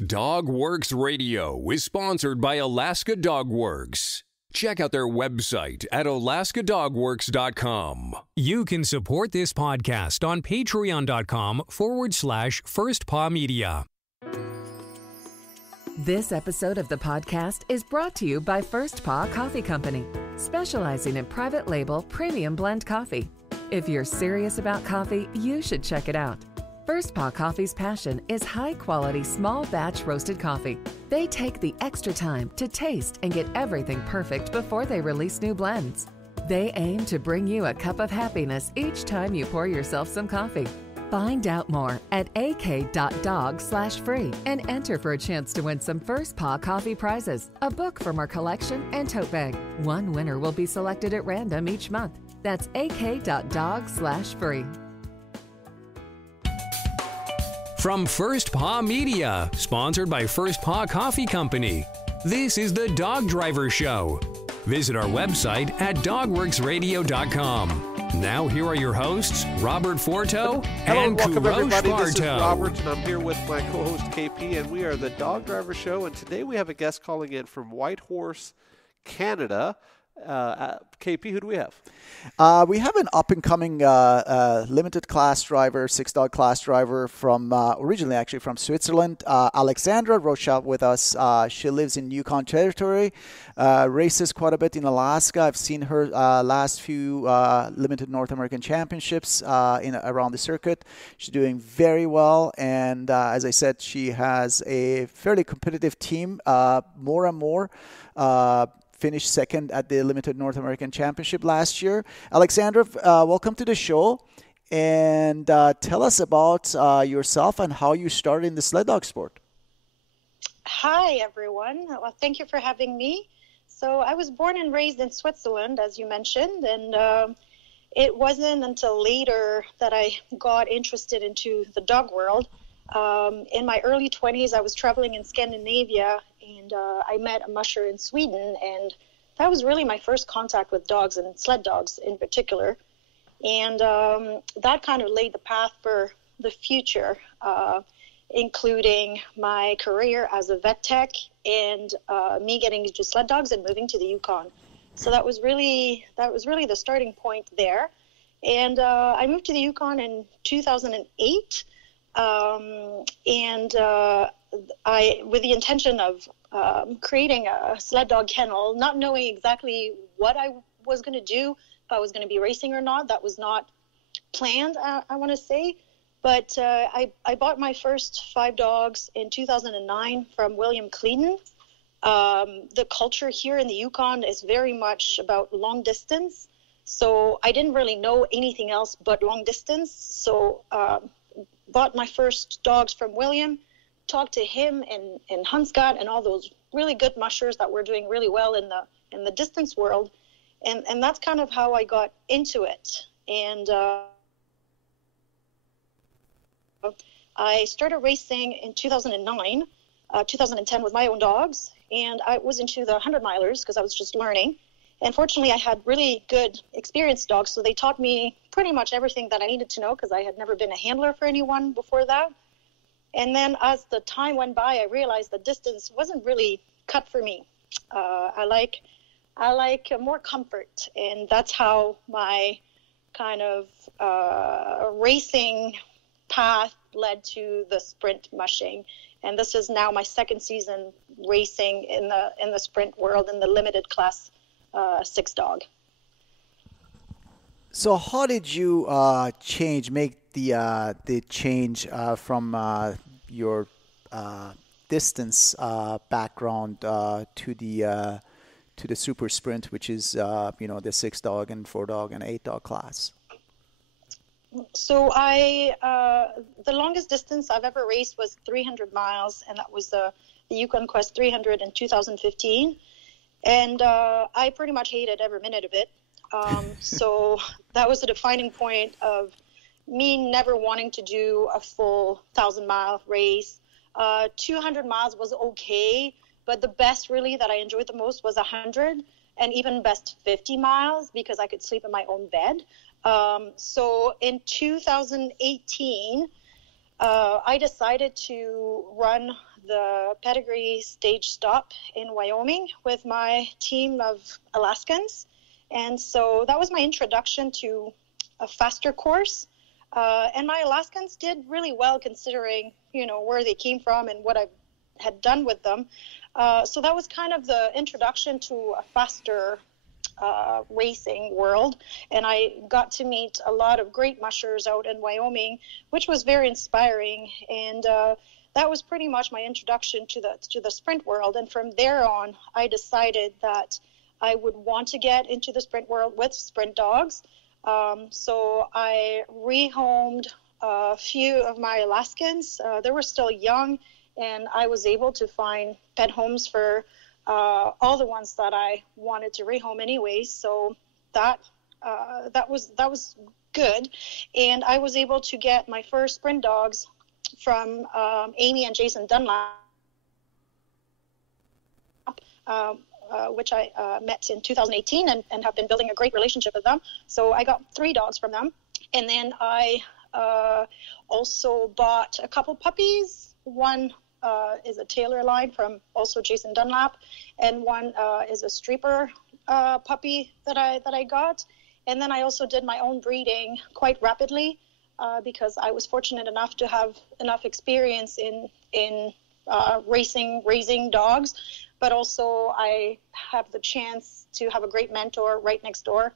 Dogworks Radio is sponsored by Alaska Dogworks. Check out their website at alaskadogworks.com. You can support this podcast on patreon.com/firstpawmedia. This episode of the podcast is brought to you by First Paw Coffee Company, specializing in private label premium blend coffee. If you're serious about coffee, you should check it out. First Paw Coffee's passion is high-quality, small-batch roasted coffee. They take the extra time to taste and get everything perfect before they release new blends. They aim to bring you a cup of happiness each time you pour yourself some coffee. Find out more at ak.dog/free and enter for a chance to win some First Paw Coffee prizes, a book from our collection, and tote bag. One winner will be selected at random each month. That's ak.dog/free. From First Paw Media, sponsored by First Paw Coffee Company, this is the Dog Driver Show. Visit our website at dogworksradio.com. Now here are your hosts, Robert Forto and welcome everybody. Partow. This is Robert, and I'm here with my co-host KP, and we are the Dog Driver Show. And today we have a guest calling in from Whitehorse, Canada. KP, who do we have? We have an up-and-coming limited class driver, 6-dog class driver from originally actually from Switzerland, Alexandra Rochat with us. She lives in Yukon Territory, races quite a bit in Alaska. I've seen her last few limited North American championships around the circuit. She's doing very well, and as I said, she has a fairly competitive team, more and more. Finished second at the Limited North American Championship last year. Alexandra, welcome to the show, and tell us about yourself and how you started in the sled dog sport. Hi, everyone. Well, thank you for having me. So I was born and raised in Switzerland, as you mentioned, and it wasn't until later that I got interested into the dog world. In my early 20s, I was traveling in Scandinavia, and I met a musher in Sweden, and that was really my first contact with dogs and sled dogs in particular. And that kind of laid the path for the future, including my career as a vet tech and me getting into sled dogs and moving to the Yukon. So that was really the starting point there. And I moved to the Yukon in 2008. With the intention of creating a sled dog kennel, not knowing exactly what I was going to do, if I was going to be racing or not. That was not planned, I want to say. But I bought my first 5 dogs in 2009 from William Cleedon. The culture here in the Yukon is very much about long distance. So I didn't really know anything else but long distance. So bought my first dogs from William, talked to him and Hunscott and all those really good mushers that were doing really well in the distance world, and that's kind of how I got into it. And I started racing in 2009, 2010 with my own dogs, and I was into the 100-milers because I was just learning. And fortunately, I had really good experienced dogs, so they taught me pretty much everything that I needed to know because I had never been a handler for anyone before that. And then as the time went by, I realized the distance wasn't really cut for me. I like more comfort, and that's how my kind of racing path led to the sprint mushing. And this is now my second season racing in the sprint world in the limited class 6-dog. So how did you make the change from your distance background to the super sprint, which is the 6-dog and 4-dog and 8-dog class? So the longest distance I've ever raced was 300 miles, and that was the Yukon Quest 300 in 2015. And I pretty much hated every minute of it. So that was the defining point of me never wanting to do a full 1,000-mile race. 200 miles was okay, but the best really that I enjoyed the most was 100, and even best 50 miles because I could sleep in my own bed. So in 2018, I decided to run the pedigree stage stop in Wyoming with my team of Alaskans. And so that was my introduction to a faster course. And my Alaskans did really well considering, where they came from and what I had done with them. So that was kind of the introduction to a faster racing world, and I got to meet a lot of great mushers out in Wyoming, which was very inspiring. And that was pretty much my introduction to the sprint world. And from there on, I decided that I would want to get into the sprint world with sprint dogs. So I rehomed a few of my Alaskans. They were still young, and I was able to find pet homes for all the ones that I wanted to rehome anyways. So that was good. And I was able to get my first sprint dogs from Amy and Jason Dunlap, which I met in 2018 and have been building a great relationship with them. So I got 3 dogs from them. And then I also bought a couple puppies. One is a Taylor line from also Jason Dunlap, and one is a Streeper puppy that I got. And then I also did my own breeding quite rapidly because I was fortunate enough to have enough experience in raising dogs, but also I have the chance to have a great mentor right next door.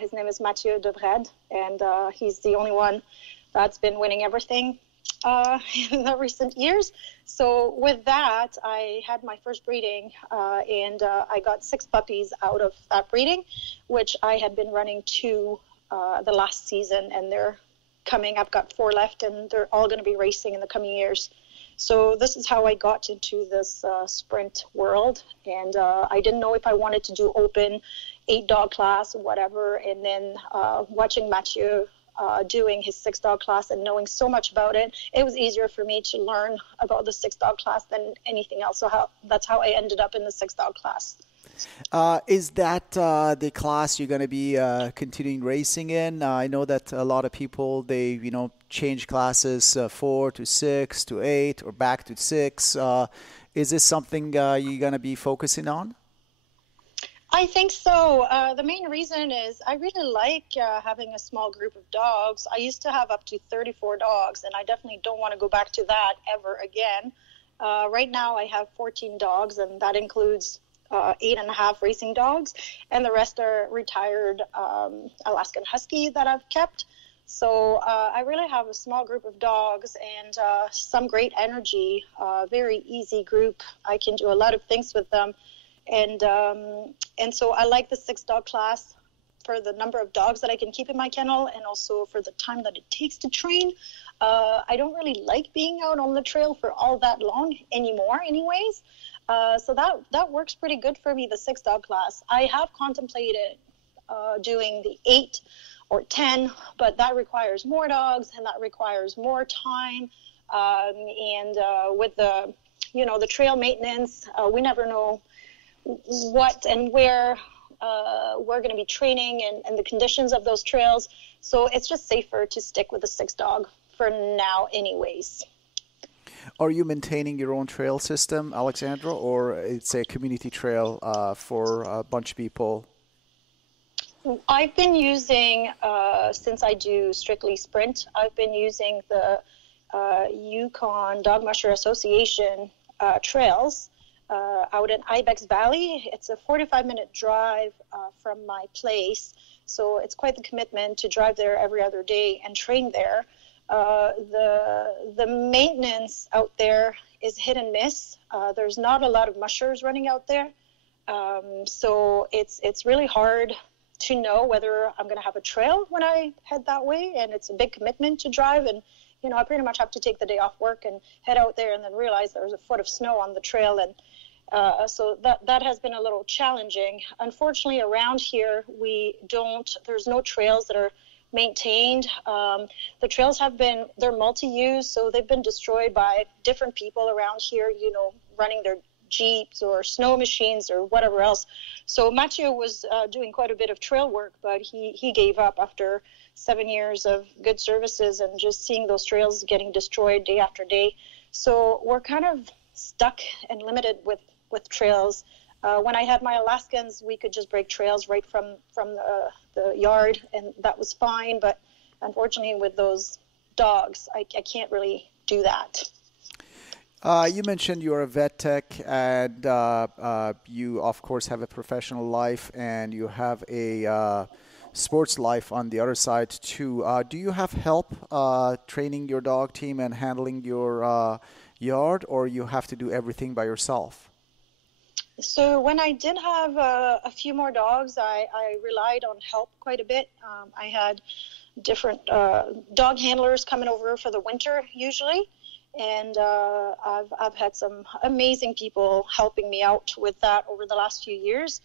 His name is Mathieu Devrede, and he's the only one that's been winning everything in the recent years. So with that, I had my first breeding, and I got 6 puppies out of that breeding, which I had been running 2 the last season, and they're coming. I've got 4 left, and they're all going to be racing in the coming years. So this is how I got into this sprint world, and I didn't know if I wanted to do open 8-dog class or whatever, and then watching Mathieu doing his 6-dog class and knowing so much about it, it was easier for me to learn about the 6-dog class than anything else. So that's how I ended up in the 6-dog class. Is that the class you're going to be continuing racing in? I know that a lot of people, they change classes 4 to 6 to 8 or back to 6. Is this something you're going to be focusing on? I think so. The main reason is I really like having a small group of dogs. I used to have up to 34 dogs, and I definitely don't want to go back to that ever again. Right now I have 14 dogs, and that includes 8.5 racing dogs, and the rest are retired Alaskan Husky that I've kept. So I really have a small group of dogs and some great energy, very easy group. I can do a lot of things with them. And so I like the 6-dog class for the number of dogs that I can keep in my kennel, and also for the time that it takes to train. I don't really like being out on the trail for all that long anymore anyways. So that works pretty good for me, the 6-dog class. I have contemplated doing the 8 or 10, but that requires more dogs and that requires more time. And with the trail maintenance, we never know what and where we're going to be training and the conditions of those trails. So it's just safer to stick with the 6-dog for now anyways. Are you maintaining your own trail system, Alexandra, or it's a community trail for a bunch of people? I've been using, since I do strictly sprint, I've been using the Yukon Dog Musher Association trails out in Ibex Valley. It's a 45-minute drive from my place, so it's quite the commitment to drive there every other day and train there. The maintenance out there is hit and miss. There's not a lot of mushers running out there, so it's really hard to know whether I'm going to have a trail when I head that way, and it's a big commitment to drive. And I pretty much have to take the day off work and head out there, and then realize there's a foot of snow on the trail, and so that has been a little challenging. Unfortunately, around here there's no trails that are maintained. The trails they're multi-use, so they've been destroyed by different people around here, running their Jeeps or snow machines or whatever else. So Mathieu was doing quite a bit of trail work, but he gave up after 7 years of good services and just seeing those trails getting destroyed day after day. So we're kind of stuck and limited with trails. When I had my Alaskans, we could just break trails right from the yard, and that was fine. But unfortunately, with those dogs, I can't really do that. You mentioned you're a vet tech, and you, of course, have a professional life, and you have a sports life on the other side, too. Do you have help training your dog team and handling your yard, or you have to do everything by yourself? So when I did have a few more dogs, I relied on help quite a bit. I had different dog handlers coming over for the winter usually. And I've had some amazing people helping me out with that over the last few years.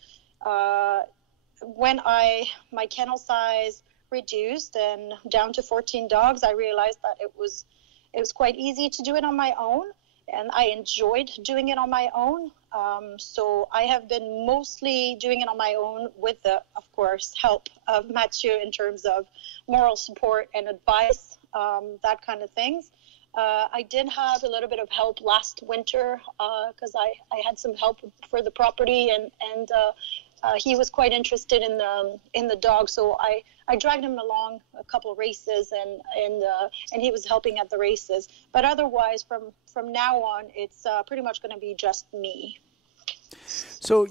When my kennel size reduced and down to 14 dogs, I realized that it was quite easy to do it on my own, and I enjoyed doing it on my own. So I have been mostly doing it on my own with the, of course, help of Mathieu in terms of moral support and advice, that kind of things. I did have a little bit of help last winter because I had some help for the property, and he was quite interested in the dog, so I dragged him along a couple races, and he was helping at the races. But otherwise, from now on, it's pretty much going to be just me. So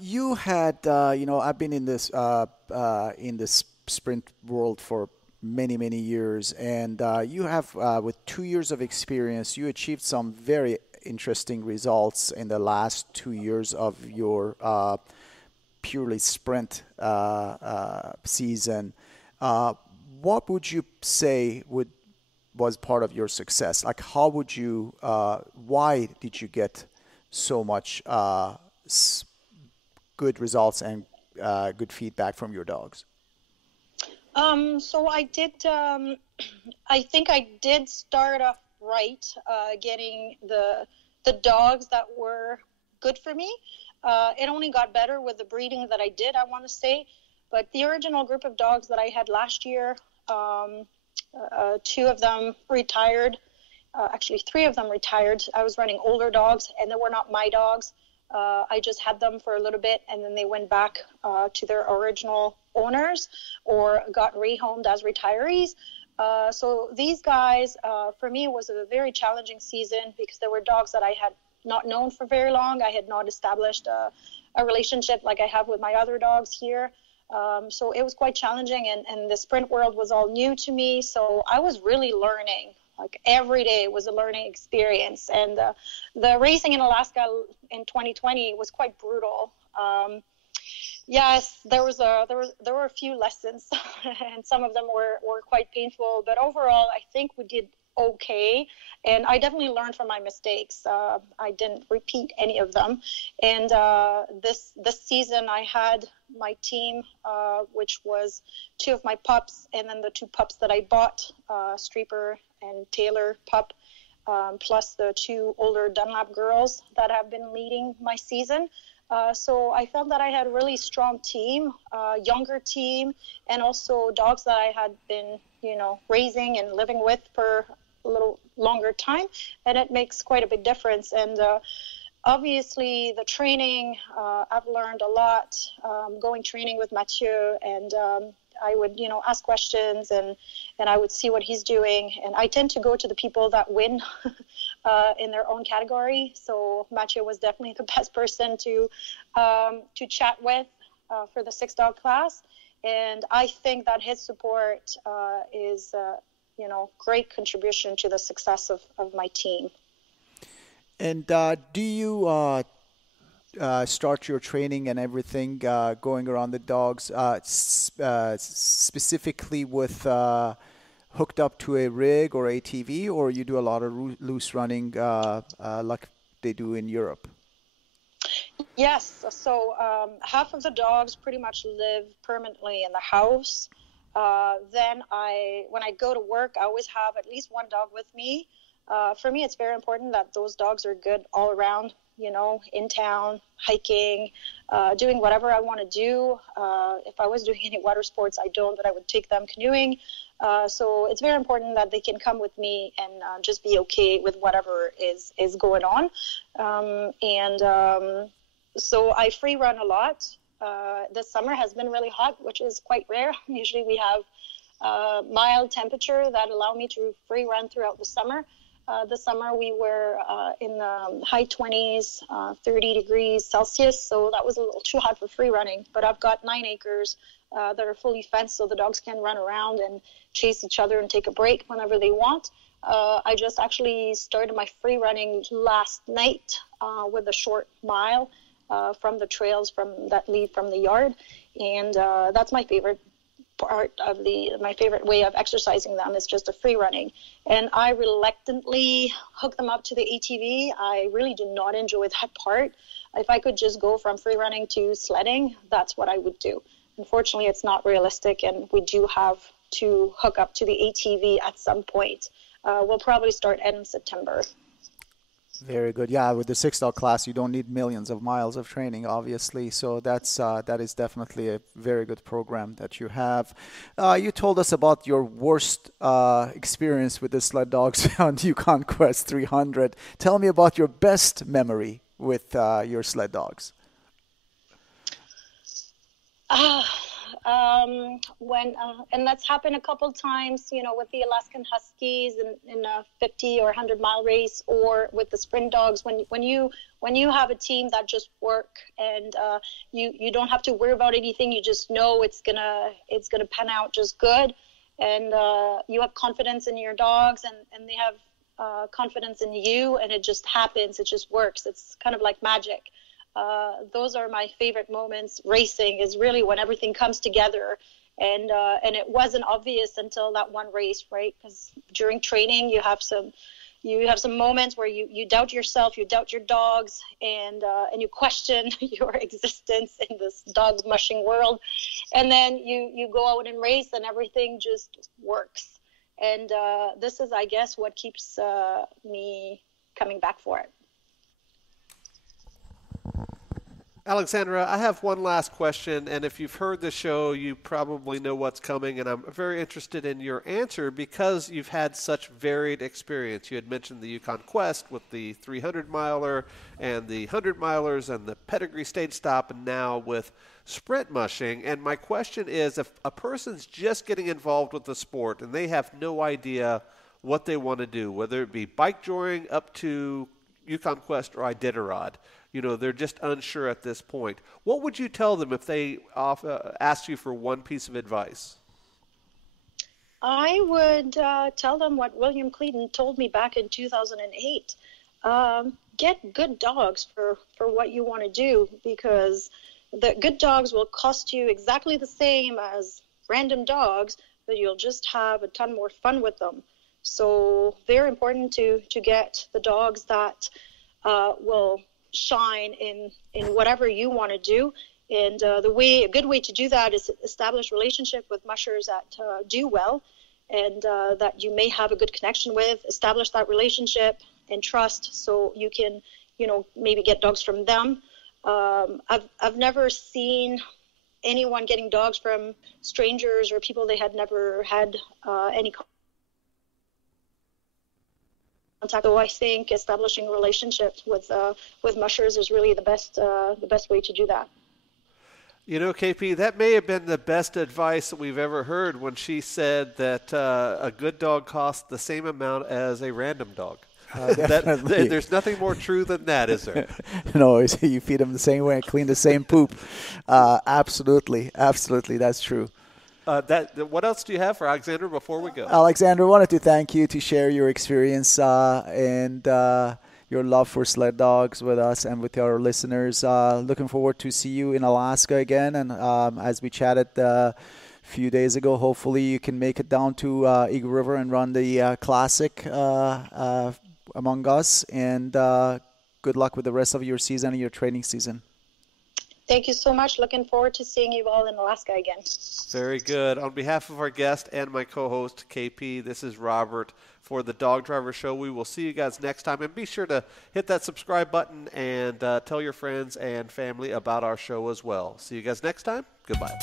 you had, I've been in this sprint world for many years, and you have, with 2 years of experience, you achieved some very interesting results in the last 2 years of your purely sprint season. What would you say was part of your success? Like, how would you, why did you get so much good results and good feedback from your dogs? So I did, I think I did start off right, getting the dogs that were good for me. It only got better with the breeding that I did, I want to say. But the original group of dogs that I had last year, 2 of them retired. Actually, 3 of them retired. I was running older dogs, and they were not my dogs. I just had them for a little bit, and then they went back to their original owners or got rehomed as retirees. So these guys, for me, was a very challenging season because there were dogs that I had not known for very long. I had not established a relationship like I have with my other dogs here. So it was quite challenging, and the sprint world was all new to me. So I was really learning. Like every day was a learning experience, and the racing in Alaska in 2020 was quite brutal. Yes, there were a few lessons, and some of them were quite painful. But overall, I think we did okay, and I definitely learned from my mistakes. I didn't repeat any of them. And this season, I had my team, which was 2 of my pups, and then the 2 pups that I bought, Streeper and Taylor pup, plus the 2 older Dunlap girls that have been leading my season. So I felt that I had a really strong team, younger team, and also dogs that I had been, raising and living with for a little longer time, and it makes quite a big difference. And obviously the training, I've learned a lot, going training with Mathieu, and I would, ask questions, and I would see what he's doing. And I tend to go to the people that win in their own category. So Mathieu was definitely the best person to chat with for the 6-dog class. And I think that his support is, great contribution to the success of my team. And do you start your training and everything going around the dogs specifically with hooked up to a rig or ATV, or you do a lot of loose running like they do in Europe? Yes. So half of the dogs pretty much live permanently in the house. Then when I go to work, I always have at least one dog with me. For me, it's very important that those dogs are good all around, in town, hiking, doing whatever I want to do. If I was doing any water sports, I don't, but I would take them canoeing. So it's very important that they can come with me and just be okay with whatever is going on. So I free run a lot. This summer has been really hot, which is quite rare. Usually we have mild temperature that allow me to free run throughout the summer. This summer we were in the high 20s, 30 degrees Celsius, so that was a little too hot for free running. But I've got 9 acres that are fully fenced, so the dogs can run around and chase each other and take a break whenever they want. I just actually started my free running last night with a short mile from the trails that lead from the yard, and that's my favorite part of my favorite way of exercising them is just a free running. And I reluctantly hook them up to the ATV. I really do not enjoy that part. If I could just go from free running to sledding, that's what I would do. Unfortunately, it's not realistic, and we do have to hook up to the ATV at some point. We'll probably start in September. Very good. Yeah, with the 6-dog class, you don't need millions of miles of training, obviously. So that is definitely a very good program that you have. You told us about your worst experience with the sled dogs on Yukon Quest 300. Tell me about your best memory with your sled dogs. And that's happened a couple times, with the Alaskan Huskies in a 50 or 100 mile race, or with the sprint dogs. When you have a team that just work and you don't have to worry about anything, you just know it's gonna pan out just good, and you have confidence in your dogs, and they have confidence in you, and it just happens. It just works. It's kind of like magic. Those are my favorite moments. Racing is really when everything comes together, and it wasn't obvious until that one race, right? Because during training you have some moments where you doubt yourself, you doubt your dogs, and you question your existence in this dog mushing world, and then you go out and race, and everything just works. And this is, I guess, what keeps me coming back for it. Alexandra, I have one last question, and if you've heard the show, you probably know what's coming, and I'm very interested in your answer because you've had such varied experience. You had mentioned the Yukon Quest with the 300-miler and the 100-milers and the pedigree stage stop, and now with sprint mushing. And my question is, if a person's just getting involved with the sport and they have no idea what they want to do, whether it be bike joring up to Yukon Quest or Iditarod, they're just unsure at this point. What would you tell them if they asked you for one piece of advice? I would tell them what William Clayton told me back in 2008. Get good dogs for what you want to do, because the good dogs will cost you exactly the same as random dogs, but you'll just have a ton more fun with them. So very important to get the dogs that will shine in whatever you want to do. And a good way to do that is establish relationship with mushers that do well, and that you may have a good connection with. Establish that relationship and trust, so you can maybe get dogs from them. I've never seen anyone getting dogs from strangers or people they had never had any contact. So I think establishing relationships with mushers is really the best way to do that. KP, that may have been the best advice that we've ever heard when she said that a good dog costs the same amount as a random dog. There's nothing more true than that, is there? No, you feed them the same way, clean the same poop. Absolutely, that's true. What else do you have for Alexandra before we go? Alexandra, wanted to thank you to share your experience and your love for sled dogs with us and with our listeners. Looking forward to see you in Alaska again. And as we chatted a few days ago, hopefully you can make it down to Eagle River and run the Classic among us. And good luck with the rest of your season and your training season. Thank you so much. Looking forward to seeing you all in Alaska again. Very good. On behalf of our guest and my co-host, KP, this is Robert for the Dog Driver Show. We will see you guys next time. And be sure to hit that subscribe button and tell your friends and family about our show as well. See you guys next time. Goodbye.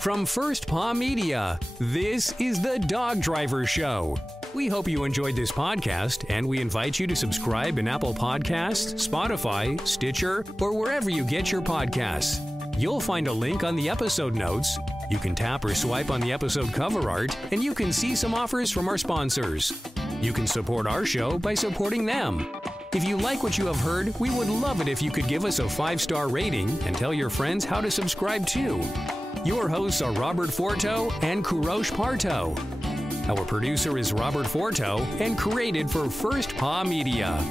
From First Paw Media, this is the Dog Driver Show. We hope you enjoyed this podcast, and we invite you to subscribe in Apple Podcasts, Spotify, Stitcher, or wherever you get your podcasts. You'll find a link on the episode notes. You can tap or swipe on the episode cover art, and you can see some offers from our sponsors. You can support our show by supporting them. If you like what you have heard, we would love it if you could give us a 5-star rating and tell your friends how to subscribe too. Your hosts are Robert Forto and Partow. Our producer is Robert Forto and created for First Paw Media.